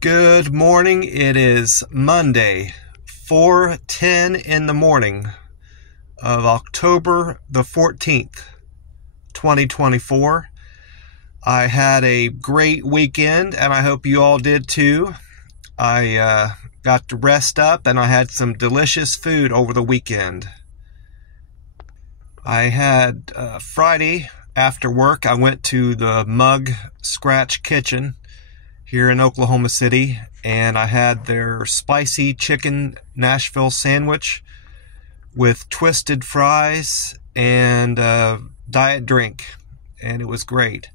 Good morning. It is Monday, 4:10 in the morning of October the 14th, 2024. I had a great weekend, and I hope you all did too. I got to rest up, and I had some delicious food over the weekend. I had Friday after work, I went to the Mug Scratch Kitchen here in Oklahoma City, and I had their spicy chicken Nashville sandwich with twisted fries and diet drink, and it was great.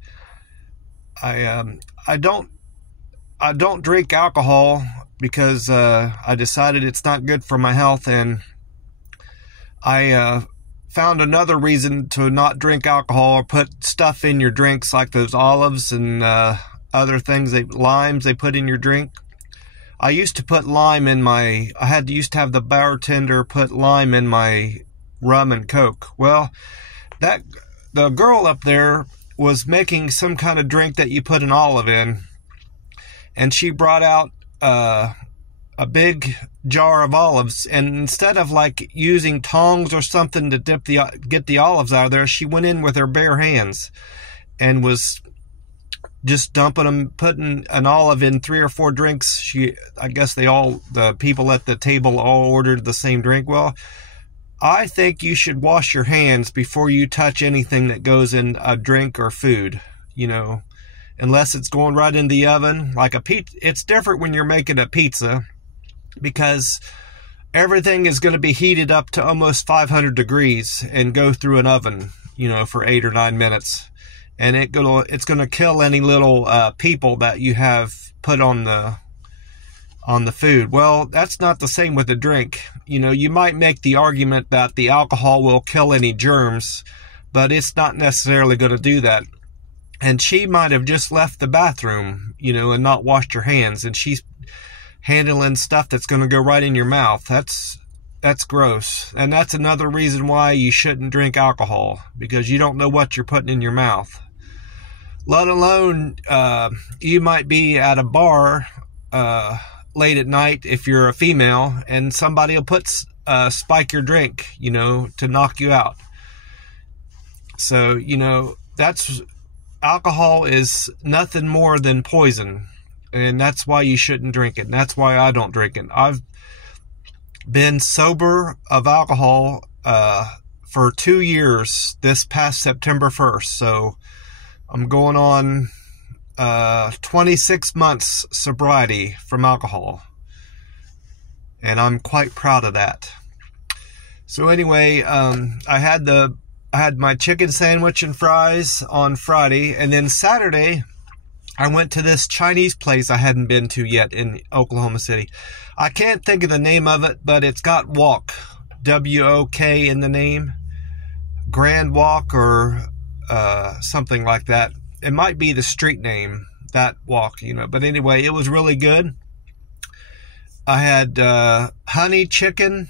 I don't drink alcohol because I decided it's not good for my health, and I found another reason to not drink alcohol or put stuff in your drinks like those olives and other things, limes they put in your drink. I used to put lime in my, used to have the bartender put lime in my rum and Coke. Well, the girl up there was making some kind of drink that you put an olive in, and she brought out a big jar of olives, and instead of like using tongs or something to get the olives out of there, she went in with her bare hands and was just dumping them, putting an olive in 3 or 4 drinks. I guess the people at the table all ordered the same drink. Well, I think you should wash your hands before you touch anything that goes in a drink or food, unless it's going right in the oven. Like a pizza, it's different when you're making a pizza because everything is going to be heated up to almost 500 degrees and go through an oven, for 8 or 9 minutes. And it's going to kill any little people that you have put on the food. Well, that's not the same with a drink. You might make the argument that the alcohol will kill any germs, but it's not necessarily going to do that. And she might have just left the bathroom, and not washed her hands, and she's handling stuff that's going to go right in your mouth. That's gross. And that's another reason why you shouldn't drink alcohol, because you don't know what you're putting in your mouth. Let alone, you might be at a bar late at night if you're a female, and somebody will spike your drink, to knock you out. So, alcohol is nothing more than poison, and that's why you shouldn't drink it, and that's why I don't drink it. I've been sober of alcohol for 2 years this past September 1st, so I'm going on 26 months sobriety from alcohol, and I'm quite proud of that. So anyway, I had my chicken sandwich and fries on Friday, and then Saturday I went to this Chinese place I hadn't been to yet in Oklahoma City. I can't think of the name of it, but it's got Wok, W-O-K in the name. Grand Wok or something like that. It might be the street name, that Wok, But anyway, it was really good. I had honey chicken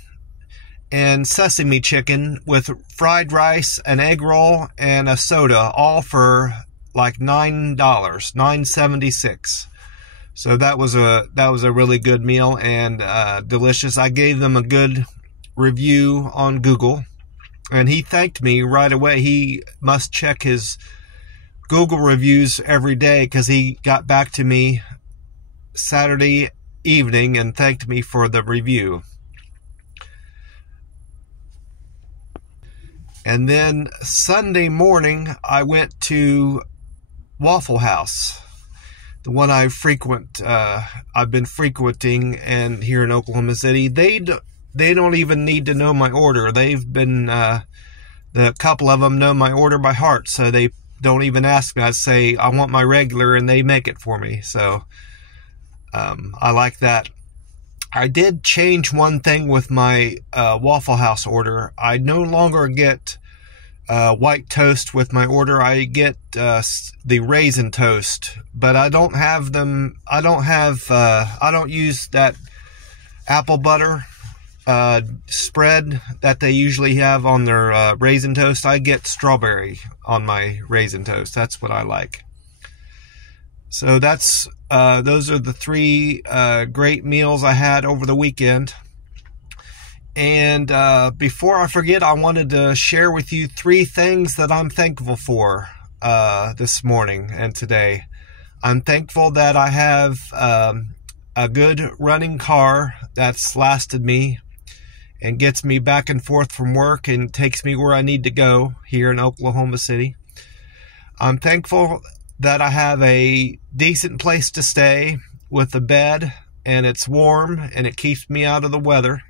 and sesame chicken with fried rice, an egg roll, and a soda, all for like $9, $9.76. So that was a really good meal and delicious. I gave them a good review on Google, and he thanked me right away. He must check his Google reviews every day, because he got back to me Saturday evening and thanked me for the review. And then Sunday morning, I went to Waffle House, the one I've been frequenting, and here in Oklahoma City. They don't even need to know my order. They've been, the couple of them know my order by heart, so they don't even ask me. I say, I want my regular, and they make it for me. So, I like that. I did change one thing with my Waffle House order. I no longer get white toast with my order. I get the raisin toast, but I don't have them. I don't use that apple butter spread that they usually have on their raisin toast. I get strawberry on my raisin toast. That's what I like. So those are the three great meals I had over the weekend. And before I forget, I wanted to share with you three things that I'm thankful for this morning and today. I'm thankful that I have a good running car that's lasted me and gets me back and forth from work and takes me where I need to go here in Oklahoma City. I'm thankful that I have a decent place to stay with a bed, and it's warm and it keeps me out of the weather,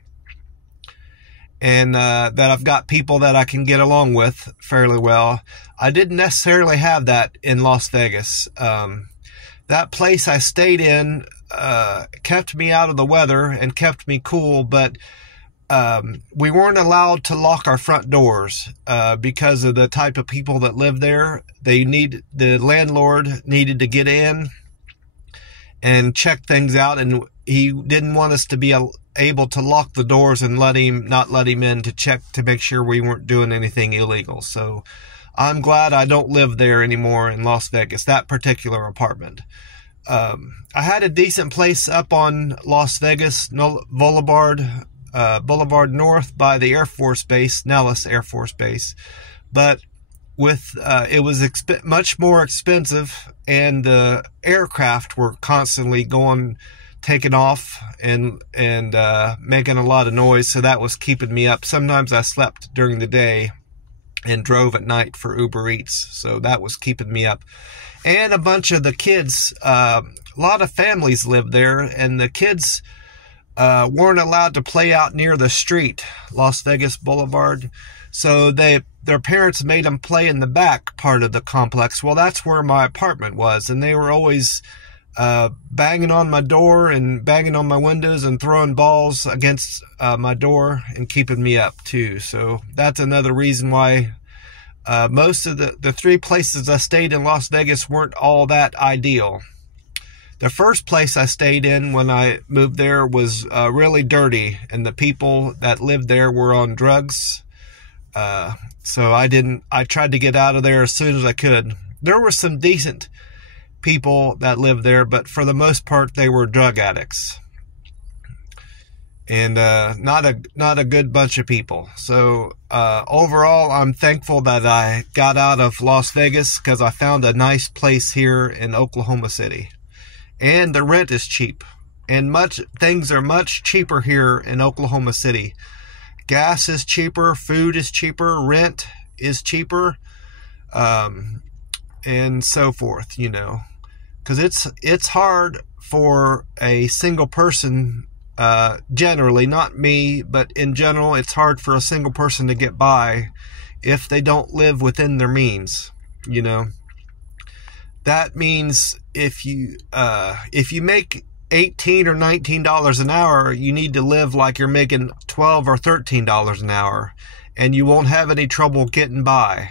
and that I've got people that I can get along with fairly well. I didn't necessarily have that in Las Vegas. That place I stayed in kept me out of the weather and kept me cool, but we weren't allowed to lock our front doors because of the type of people that live there. The landlord needed to get in and check things out, and he didn't want us to be able to lock the doors and not let him in to check to make sure we weren't doing anything illegal. So I'm glad I don't live there anymore in Las Vegas, that particular apartment. I had a decent place up on Las Vegas Boulevard North by the Air Force Base, Nellis Air Force Base, but it was much more expensive, and the aircraft were constantly taking off and making a lot of noise, so that was keeping me up. Sometimes I slept during the day and drove at night for Uber Eats, so that was keeping me up. And a bunch of the kids, a lot of families lived there, and the kids weren't allowed to play out near the street, Las Vegas Boulevard. So their parents made them play in the back part of the complex. Well, that's where my apartment was, and they were always banging on my door and banging on my windows and throwing balls against my door and keeping me up too. So that's another reason why most of the three places I stayed in Las Vegas weren't all that ideal. The first place I stayed in when I moved there was really dirty, and the people that lived there were on drugs. So I tried to get out of there as soon as I could. There were some decent people that lived there, but for the most part, they were drug addicts. And not a good bunch of people. So overall, I'm thankful that I got out of Las Vegas because I found a nice place here in Oklahoma City. And the rent is cheap. And things are much cheaper here in Oklahoma City. Gas is cheaper, food is cheaper, rent is cheaper, and so forth, because it's hard for a single person, generally, not me, but in general, it's hard for a single person to get by if they don't live within their means. That means if you make $18 or $19 an hour, you need to live like you're making $12 or $13 an hour, and you won't have any trouble getting by.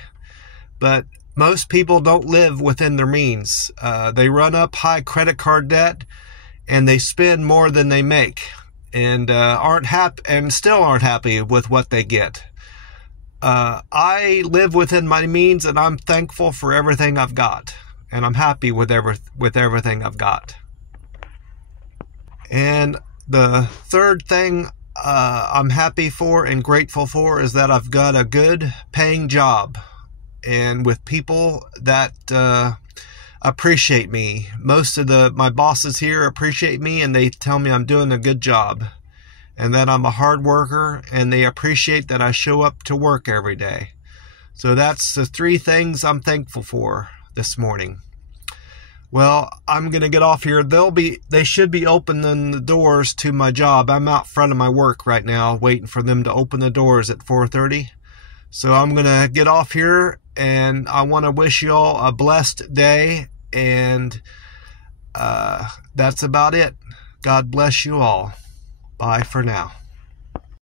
But most people don't live within their means. They run up high credit card debt, and they spend more than they make, and still aren't happy with what they get. I live within my means, and I'm thankful for everything I've got, and I'm happy with everything I've got. And the third thing I'm happy for and grateful for is that I've got a good paying job, and with people that appreciate me. Most of my bosses here appreciate me, and they tell me I'm doing a good job and that I'm a hard worker, and they appreciate that I show up to work every day. So that's the three things I'm thankful for this morning. Well, I'm going to get off here. They should be opening the doors to my job. I'm out front of my work right now waiting for them to open the doors at 4:30. So I'm going to get off here, and I want to wish you all a blessed day, and that's about it. God bless you all. Bye for now.